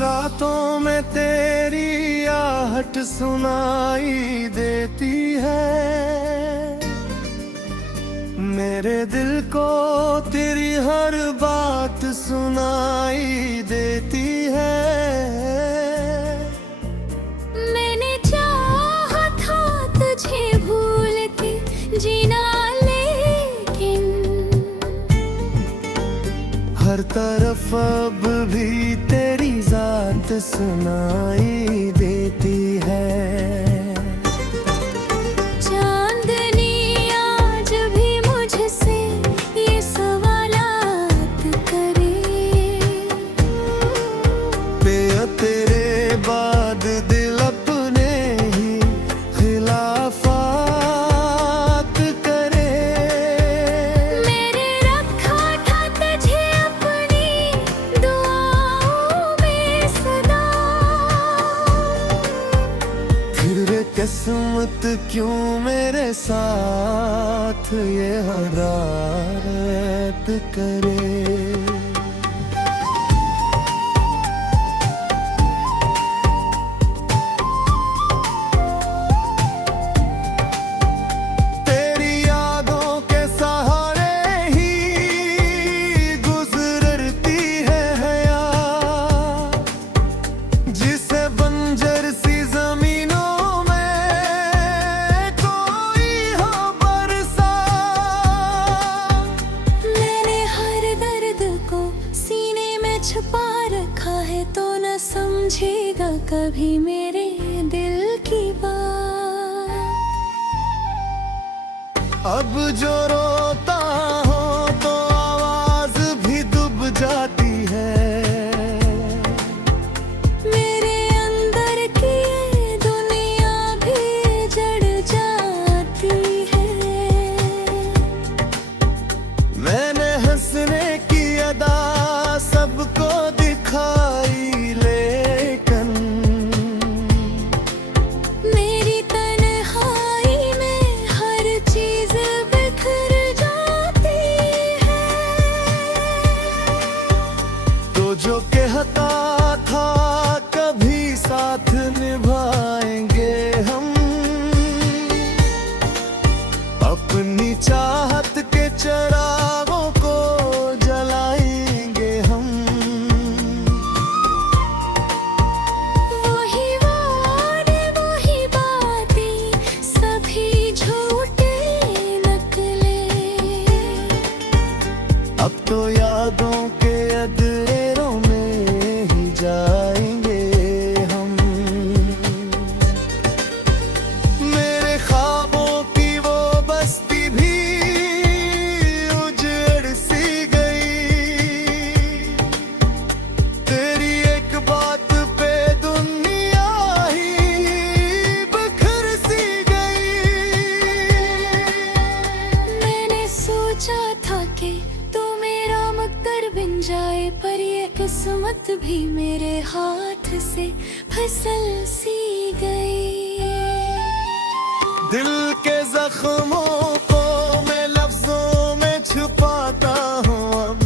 रातों में तेरी आहट सुनाई देती है। मेरे दिल को तेरी हर बात सुनाई देती है। मैंने चाहा था तुझे भूल के जीना, लेकिन हर तरफ अब भी तेरी जात सुनाई देती है। चांदनी आज भी मुझसे ये सवालात करे। पिया तेरे बाद दिल अपने ही खिलाफात करे। मेरे रखा था तुझे अपनी दुआओं में सदा, फिर किस्मत क्यों मेरे साथ ये हरारत करे। तेरी यादों के सहारे ही गुजरती है हयात, जिसे बंजर सी जमीनों में कोई हो बरसा। मैंने हर दर्द को सीने में छुपा रखा है, तो न समझेगा कभी मेरे दिल की बात। अब जो रोता हो तो आवाज भी दुब जाती है। मेरे अंदर की ये दुनिया भी जड़ जाती है। मैंने हंसने की अदा सबको दिखाई, लेकिन मेरी तन्हाई में हर चीज बिखर जाती है। तो जो कहता था कभी साथ निभाएंगे हम, अपनी चाहत के चिरागों को जलाएंगे हम। वही वादे वही बातें सभी झूठे नकले। अब तो यादों के अधेरों में ही जाएंगे हम। मेरे ख्वाबों की वो बस्ती भी उजड़ सी गई। तेरी एक बात पे दुनिया ही बिखर सी गई। मैंने सोचा था कि तू मेरा मकर बन जाए, पर ये किस्मत भी मेरे हाथ से फिसल सी गई। दिल के जख्मों को मैं लफ्जों में छुपाता हूँ अब।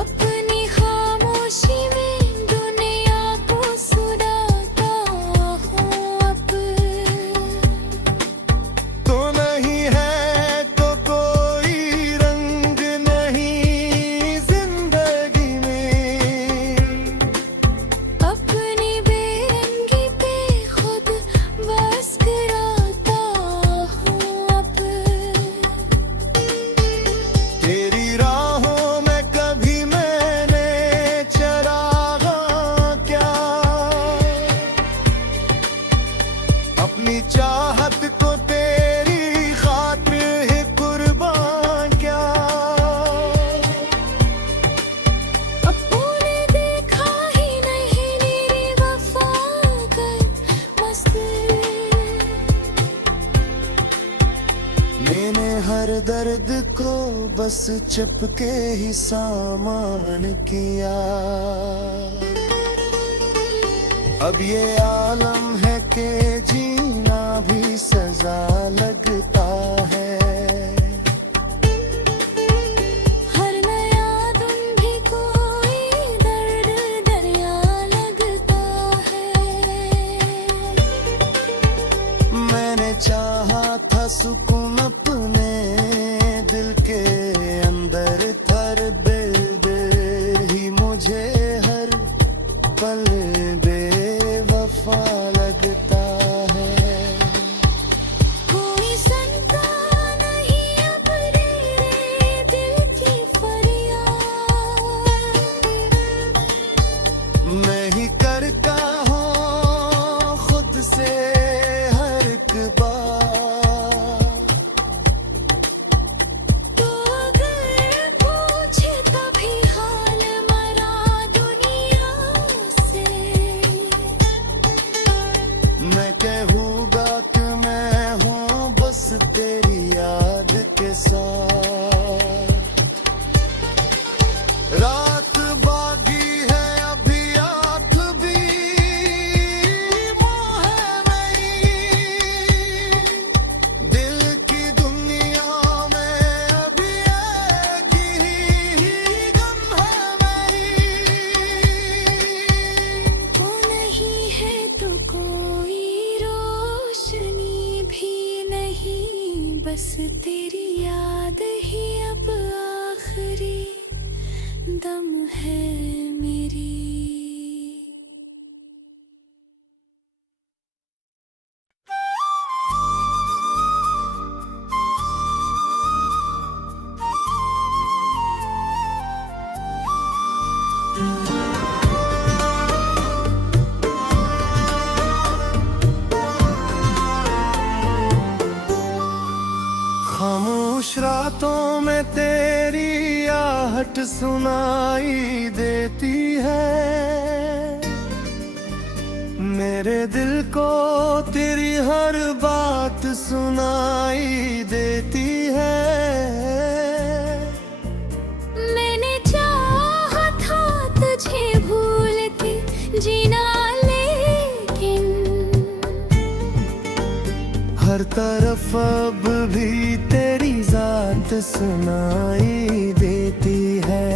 अपनी खामोशी में दुनिया को सुनाता हूँ अब। तो नहीं है तो कोई रंग नहीं जिंदगी में। अपनी बेरंगी पे खुद बस कराता हूँ अब। तेरी राहों में कभी मैंने चरागा क्या, अपनी चाहत को तेरी खातिर ही कुर्बान क्या। अपने देखा ही नहीं मेरी वफा कर मस्त। मैंने हर दर्द को बस चुपके ही सामान किया। अब ये आलम है कि जीना भी सजा लगता है। हर नया दिन भी कोई दर्द है मेरी। खामोश रातों में तेरी आहट सुनाई देती है, मेरे दिल को तेरी हर बात सुनाई देती है। मैंने चाहा था तुझे भूल के जीना, लेकिन हर तरफ अब भी तेरी जात सुनाई देती है।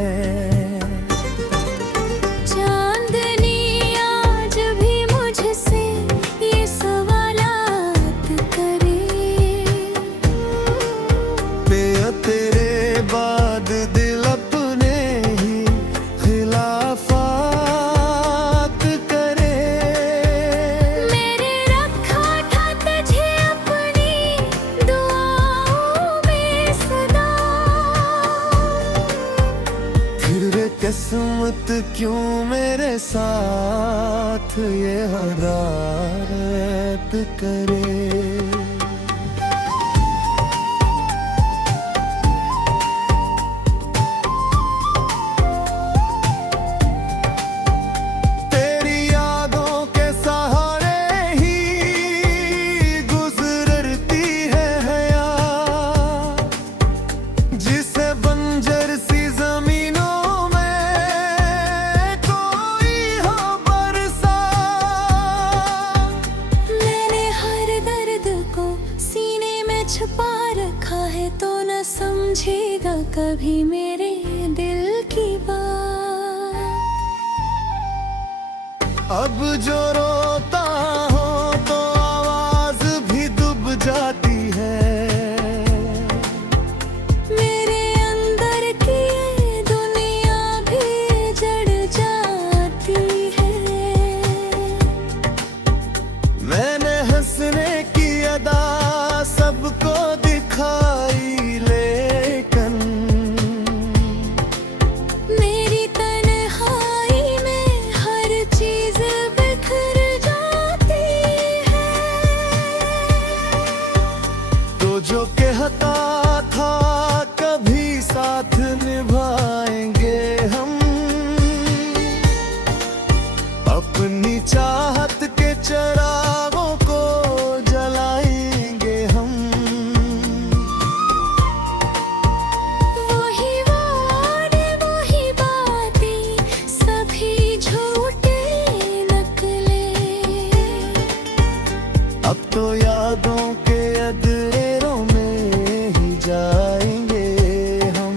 चांदनी आज भी मुझसे ये सवालात करे, बेया तेरे बाद दिल अपने ही खिलाफात करे। मेरे रखा था तुझे अपनी दुआओं में सदा, फिर वे किस्मत क्यों मेरे साथ ये हदारत करे। तेरी यादों के सहारे ही गुजरती है हयात, जिसे बंजर सी जमीनों में कोई हो बरसा। मैंने हर दर्द को सीने में छुपा रखा है, तो न समझेगा कभी मेरे दिल की बात। अब जो रोता हो तो आवाज भी दुब जाती है, मेरे अंदर की ये दुनिया भी जड़ जाती है। मैंने हंसने की अदा सबको दिखाई, लेकिन मेरी तन्हाई में हर चीज बिखर जाती है। तो जो कहता था कभी साथ निभाएंगे हम, अपनी चाहत के चिरागों को जलाएंगे हम। वही वादे वही बातें सभी झूठे नकले, अब तो यादों के अधेरों में ही जाएंगे हम।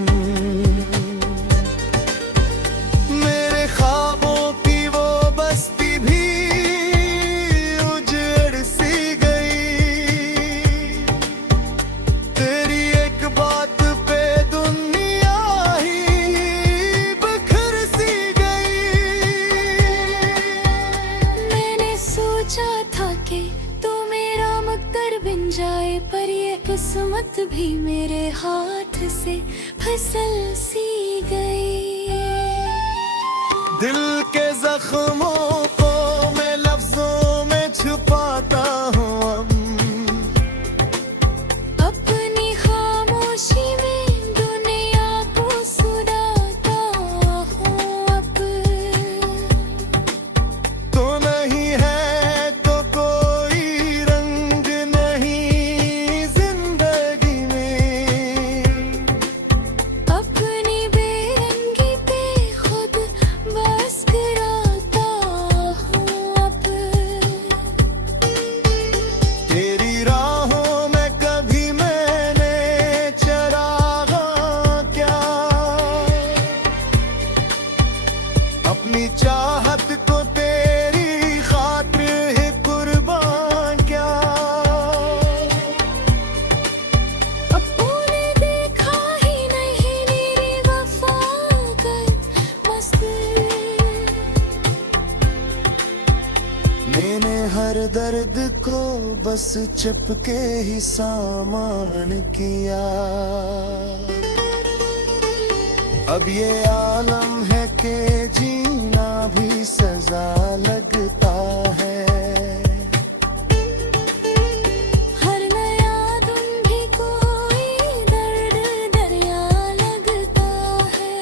मेरे ख्वाबों की वो बस्ती भी उजड़ सी गई, तेरी एक बात पे दुनिया ही बिखर सी गई। मैंने सोचा था कि तू मेरा मकर बन जाए, पर ये किस्मत भी मेरे हाथ से फिसल सी गई। दिल के जख्मों को मैं लफ्जों में छुपाता हूँ अब, अपनी खामोशी में दुनिया को सुनाता हूँ अब। तो नहीं है तो कोई रंग नहीं जिंदगी में, अपनी बेरंगी पे खुद बस कराता हर दर्द को बस चुपके ही सामान किया। अब ये आलम है कि जीना भी सजा लगता है। हर नया दिन भी कोई दर्द दरिया लगता है।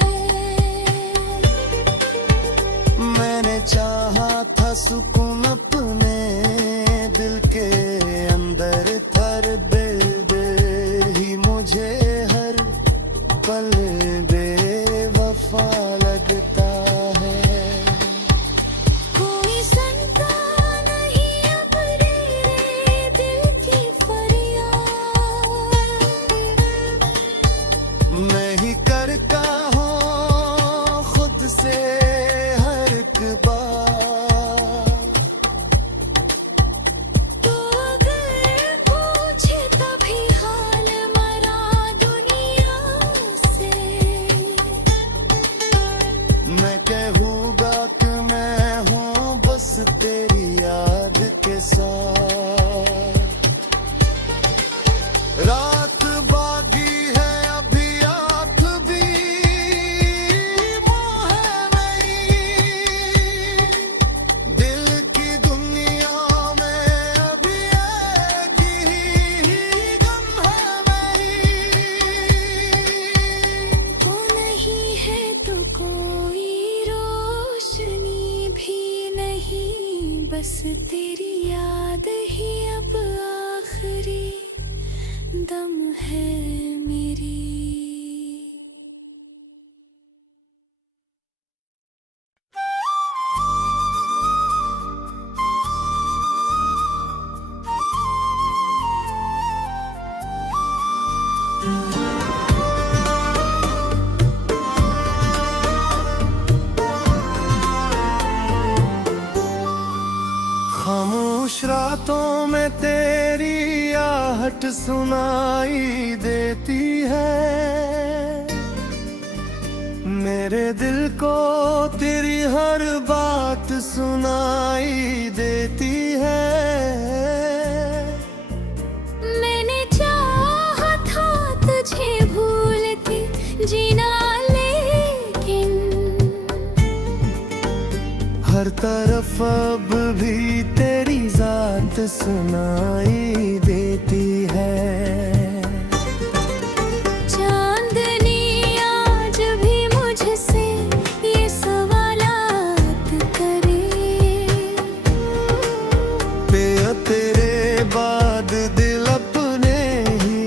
मैंने चाहा था सुकून अपने दिल के अंदर, थर दिल दिल ही मुझे हर पल बेवफा लगता है। कोई सुनता नहीं अपने दिल की फरियाद। मैं ही करता हूँ खुद से हर एक बात। तो अगर पूछे तभी हाल मरा दुनिया से, मैं कहूँगा कि मैं हूँ बस तेरी याद के साथ। रात बागी है अभी आँख भी मोह नहीं, दिल की दुनिया में अभी एक ही गम है मेरी। वो नहीं है तो कोई रोशनी भी नहीं, बस तेरी याद ही अब आखिरी दम है मेरी। खामोश रातों में तेरी आहट सुनाई देती है। मेरे दिल को तेरी हर बात सुनाई देती है। मैंने चाहा था तुझे भूल के जीना, लेकिन हर तरफ अब भी तेरी जात सुनाई देती है। चांदनी आज भी मुझसे ये सवालात करे। पिया तेरे बाद दिल अपने ही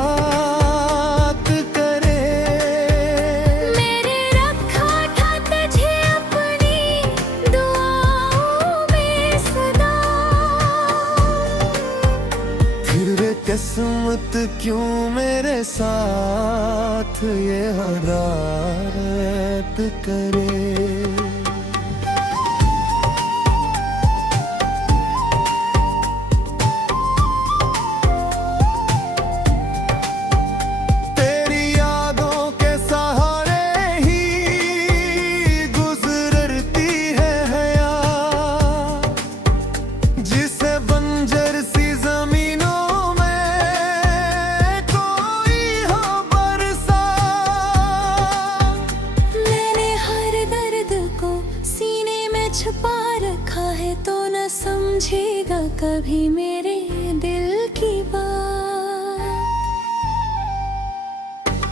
खिलाफात करे। मैंने रखा था तुझे अपनी दुआओं में सदा, फिर किस्मत क्यों मेरे साथ ये हदारत करे। तेरी यादों के सहारे ही गुजरती है हयात, जिसे बंजर सी जमीनों में कोई हो बरसा। मैंने हर दर्द को सीने में छुपा रखा है, तो न समझेगा कभी मेरे दिल की बात।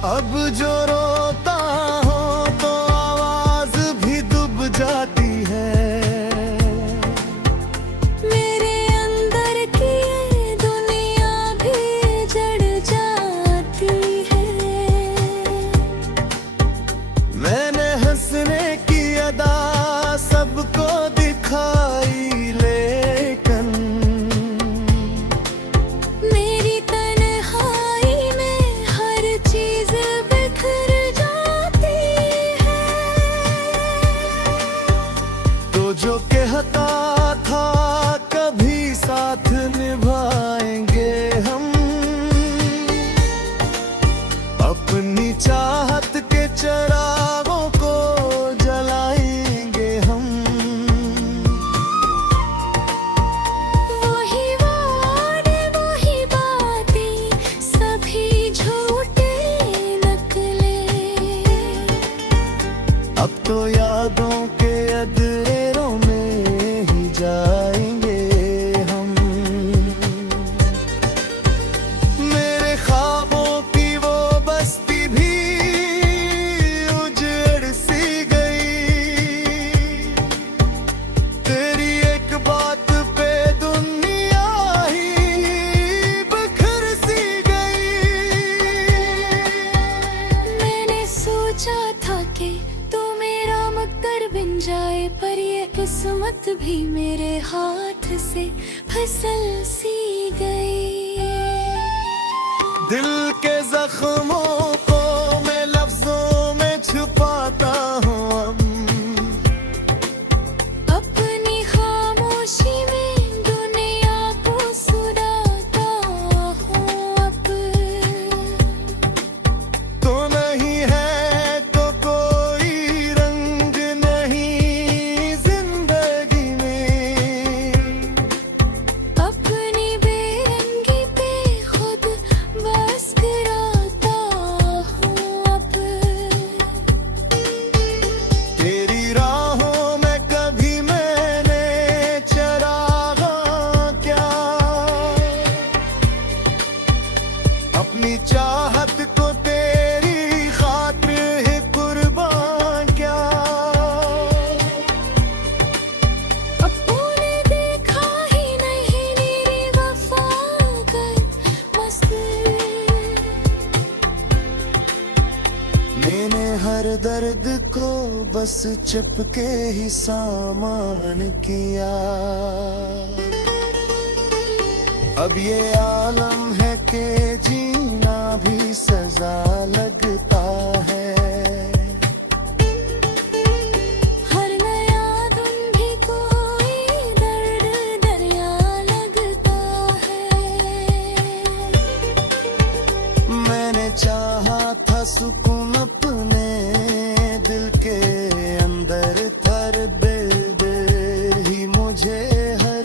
अब जो रोता हो तो आवाज भी डूब जाती है। मेरे अंदर की ये दुनिया भी जड़ जाती है। मैंने हंसने की अदा सबको दिखाई, लेकिन मेरी तन्हाई में हर चीज बिखर जाती अब तो यादों के अधेरों में ही जाएंगे हम। मेरे ख्वाबों की वो बस्ती भी उजड़ सी गई। तेरी एक बात पे दुनिया ही बिखर सी गई। मैंने सोचा था कि तू मेरा मकर बन जाए, पर ये किस्मत भी मेरे हाथ से फिसल सी गई। दिल के जख्मों को मैं लफ्जों में छुपाता हूँ अब। अपनी खामोशी में दुनिया को सुनाता हूँ अब। तो नहीं है तो कोई रंग नहीं जिंदगी में। अपनी बेरंगी पे खुद बस कराता हूँ अब। तेरी राहों में कभी मैंने चरागा क्या, अपनी चाहत को तेरी खातिर ही कुर्बान क्या। अब तूने देखा ही नहीं मेरी वफा कर मस्त। मैंने हर दर्द को बस चिपके ही सामान किया। अब ये आलम है कि जीना भी सजा लगता है। हर नया दिन भी कोई दर्द दरिया लगता है। मैंने चाहा था सुकून अपने दिल के अंदर, थर दिल दिल ही मुझे हर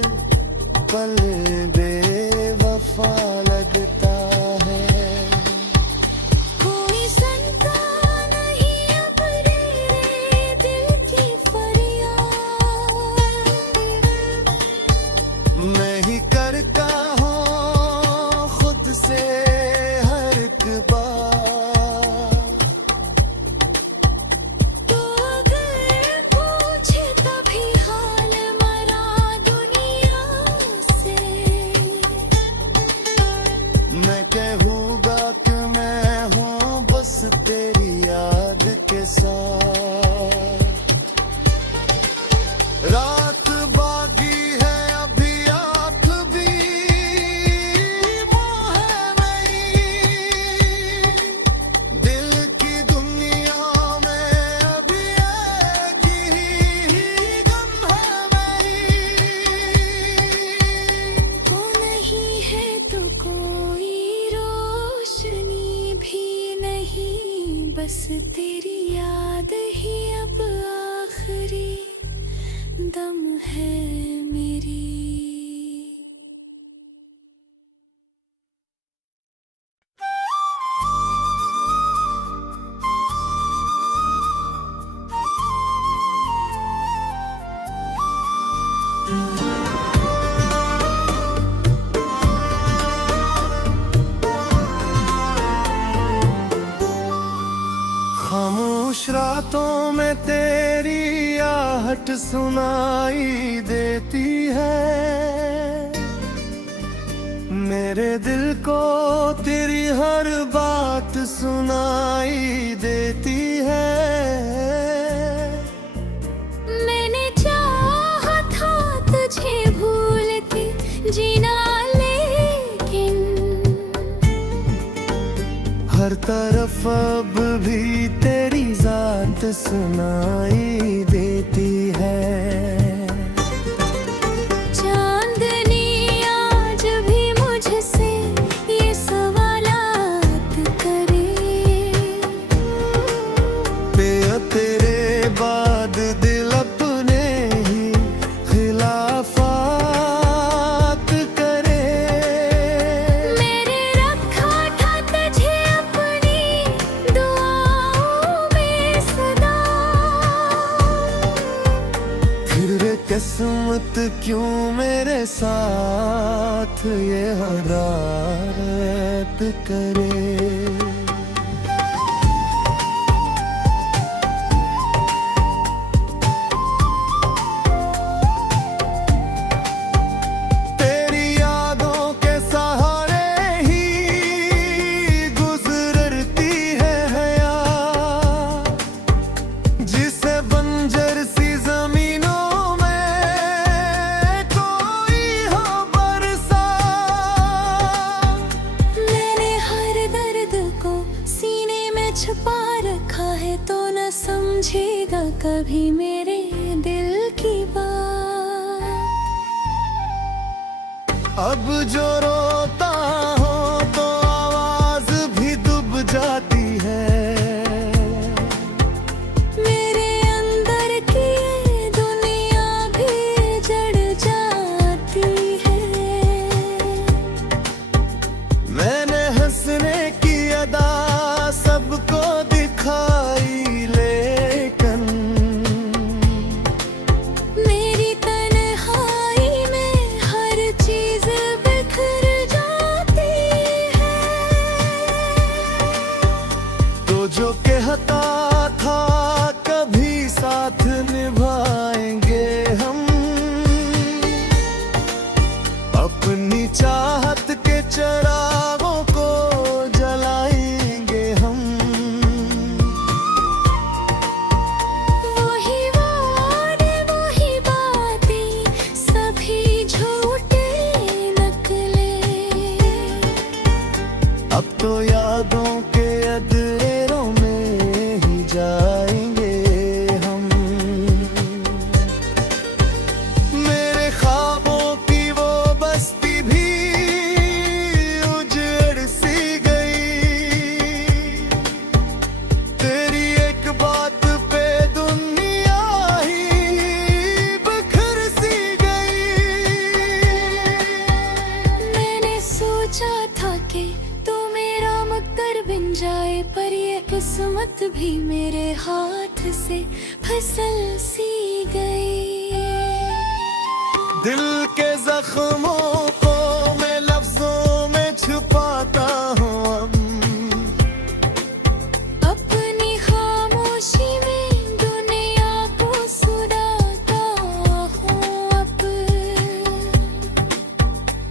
पल बेवफा लगता है। कोई सुनता नहीं अब मेरे दिल की फरियाद। मैं ही करता हूँ खुद से हर एक बात। तो अगर पूछे तभी हाल मरा दुनिया से, मैं कहूँगा कि मैं हूँ बस तेरी याद के साथ। रात बाकी है अभी आँख भी मोहे नहीं। दिल की दुनिया में अभी एक ही गम है मेरी। वो नहीं है तो कोई रोशनी भी नहीं, बस तेरी याद ही अब आखिरी दम है मेरी। खामोश रातों में तेरी आहट सुनाई देती है। मेरे दिल को तेरी हर बात सुनाई देती है। मैंने चाहा था तुझे भूल के जीना, लेकिन हर तरफ अब भी तेरी जात सुनाई देती है। चांदनी आज भी मुझसे ये सवालात करे। तेरे बाद दिल अपने ही खिलाफात करे। मेरे रखा था तुझे अपनी दुआओं में सदा। किस्मत क्यों मेरे साथ ये हदारत करे। तेरी यादों के सहारे ही गुजरती है हयात, जिसे बंजर सी जमीनों में कोई हो बरसा। मैंने हर दर्द को सीने में छुपा रखा है, तो न समझेगा कभी मेरे दिल की बात। अब जो रोता हो तो आवाज भी दुब जाती है। मेरे अंदर की ये दुनिया भी जड़ जाती है। मैंने हंसने की अदा सबको दिखाई, लेकिन मेरी तन्हाई में हर चीज बिखर जाती है। तो जो कहता था कभी साथ निभाएंगे हम, अपनी चाहत के चिरागों को जलाएंगे हम। वही वादे वही बातें सभी झूठे नकले। अब तो यादों के अधेरों में ही जाएंगे हम। मेरे ख्वाबों की वो बस्ती भी उजड़ सी गई। तेरी एक बात पे दुनिया ही बिखर सी गई। मैंने सोचा था कि तू मेरा मकर बन जाए, पर ये किस्मत भी मेरे हाथ से फिसल सी गई। दिल के जख्मों को मैं लफ्जों में छुपाता हूँ अब। अपनी खामोशी में दुनिया को सुनाता हूँ अब।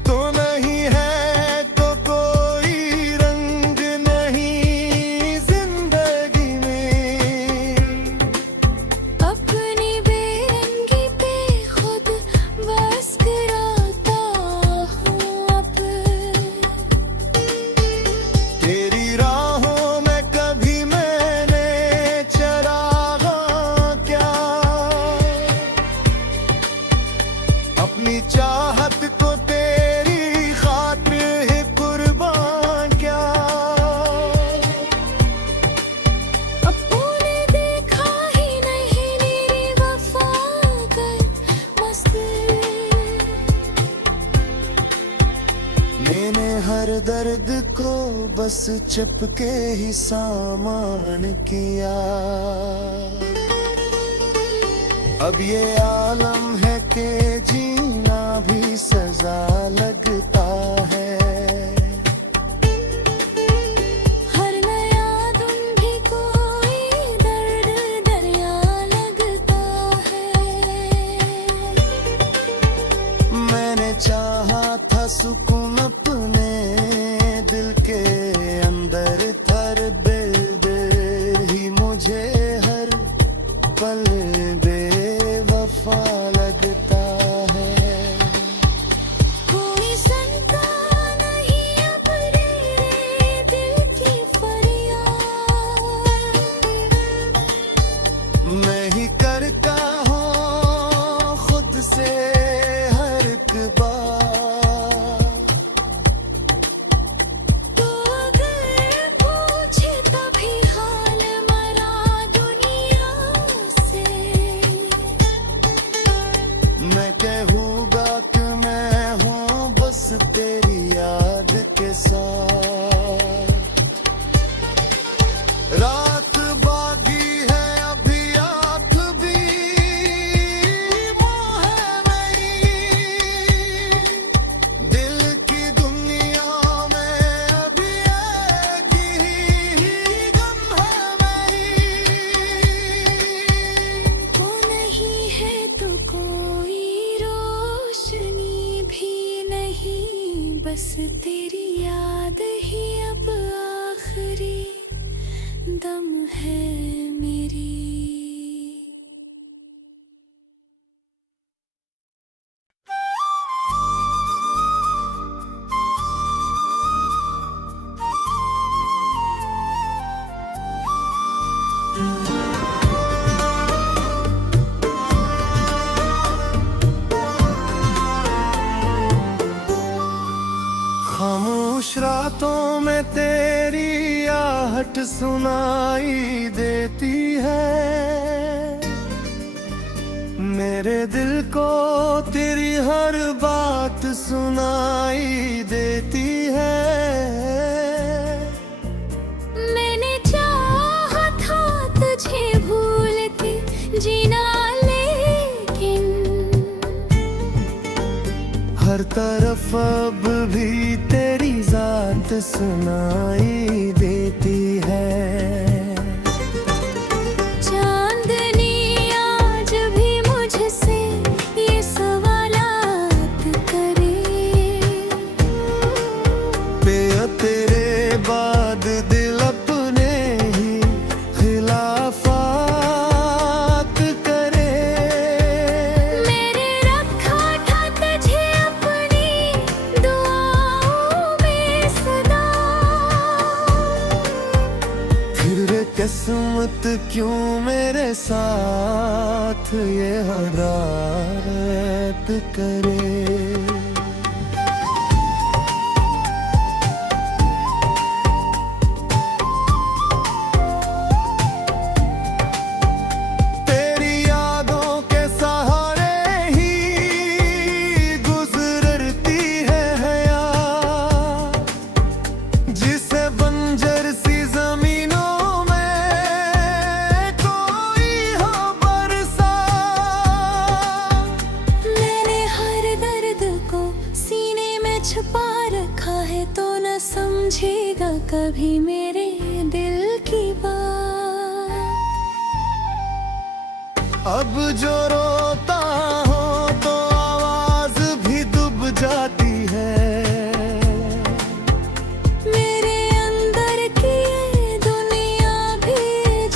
तो नहीं है तो कोई रंग नहीं जिंदगी में। अपनी बेरंगी पे खुद बस कराता हूँ अब। तेरी राहों में कभी मैंने चरागा क्या, अपनी चाहत को तेरी खातिर ही कुर्बान क्या। अब तूने देखा ही नहीं मेरी वफा कर मस्त। मैंने हर दर्द को बस चुपके ही सामान किया। अब ये आलम है कि जीना भी सजा लगता है। हर नया दिन भी कोई दर्द दरिया लगता है। मैंने चाहा था सुकून अपने दिल के अंदर, थर दिल ही मुझे हर पल बेवफा लगता है। कोई आहट सुनाई देती है। मेरे दिल को तेरी हर बात सुनाई देती है। मैंने चाहा था तुझे भूल के जीना, लेकिन हर तरफ अब भी तेरी जात सुनाई देती है। चांदनी आज भी मुझसे ये सवालात करे। पिया तेरे बाद दिल अपने ही खिलाफत करे। मैंने रखा था तुझे अपनी दुआओं में सदा, फिर किस्मत क्यों मेरे साथ ये हदारत करे। तेरी यादों के सहारे ही गुजरती है हयात, जिसे बंजर सी जमीनों में कोई हो बरसा। मैंने हर दर्द को सीने में छुपा रखा है, तो न समझेगा कभी मेरे दिल की बात। अब जो रोता हो तो आवाज भी दुब जाती है। मेरे अंदर की ये दुनिया भी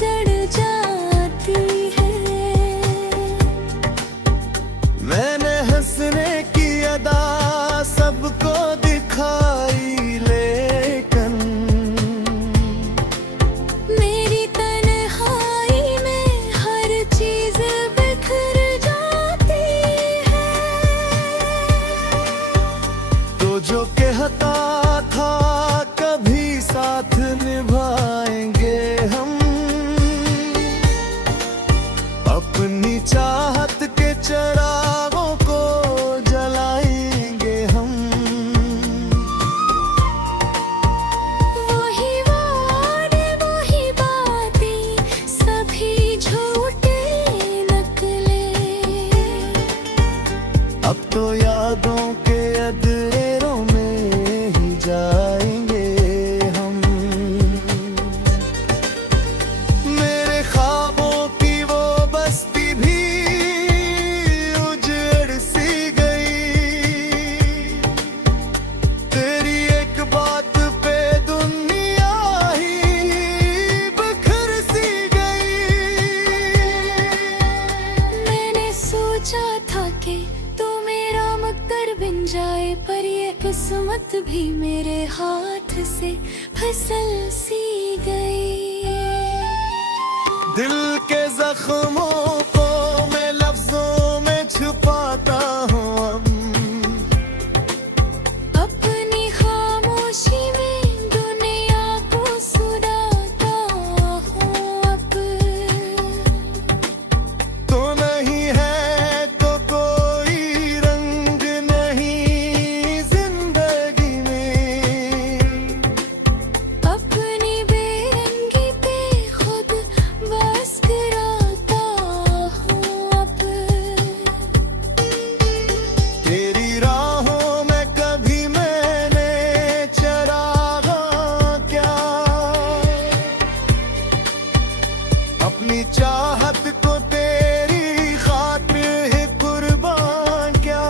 जड़ जाती है। मैंने हंसने की अदा सबको दिखाई, लेकिन मेरी तन्हाई में हर चीज बिखर जाती है। तो जो कहता था कभी साथ निभाएंगे हम, अपनी चाहत के चिरागों को जलाएंगे हम। वही वादे वही बातें सभी झूठे नकले। अब तो यादों के अधेरों में ही जाएंगे हम। मेरे ख्वाबों की वो बस्ती भी उजड़ सी गई। तेरी एक बात पे दुनिया ही बिखर सी गई। मैंने सोचा था कि तू मेरा मकर बन जाए, पर ये किस्मत भी मेरे हाथ से फिसल सी गई। दिल के जख्मों को मैं लफ्जों में छुपाता हूँ अब। अपनी खामोशी में दुनिया को सुनाता हूँ अब। तो नहीं है तो कोई रंग नहीं जिंदगी में। अपनी बेरंगी पे खुद बस कराता हूँ अब। तेरी राहों में कभी मैंने चरागा क्या, अपनी चाहत को तेरी खातिर ही कुर्बान क्या।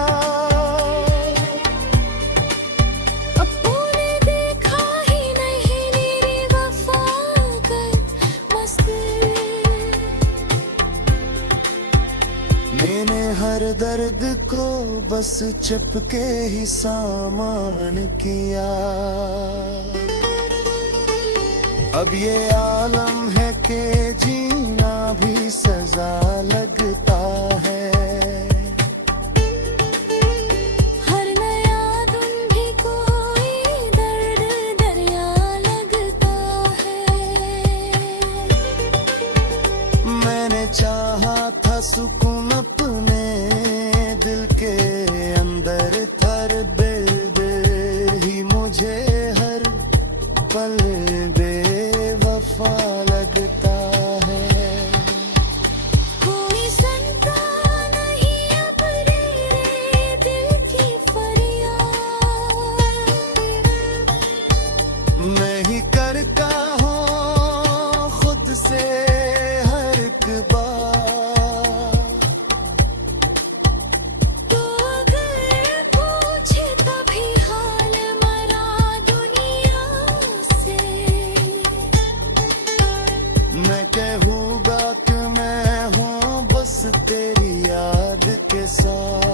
अपनों ने देखा ही नहीं मेरी वफा कर मस्त। मैंने हर दर्द को बस चुपके ही सामान किया। अब ये आलम है कि जीना भी सजा लगता है। हर नया दिन भी कोई दर्द दरिया लगता है। चाहा था सुकून अपने दिल के अंदर, थर दिल दिल ही मुझे हर पल बेवफा लगता है। कोई सुनता नहीं अब रे दिल की फरियाद, नहीं करता हूँ खुद से हर एक बात। तो अगर पूछे तभी हाल मरा दुनिया से, मैं कहूँगा कि मैं हूँ बस तेरी याद के साथ।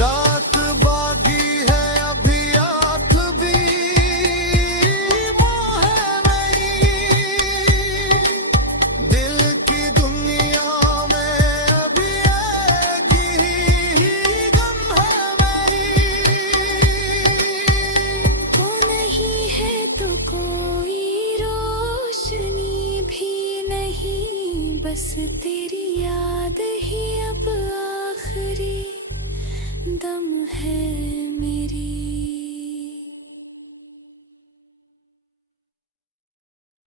रात बागी है अभी आँख भी मोह है मेरी, दिल की दुनिया में अभी एक ही गम है मेरी। वो नहीं है तो कोई रोशनी भी नहीं, बस तेरी याद ही अब आखिरी दम है।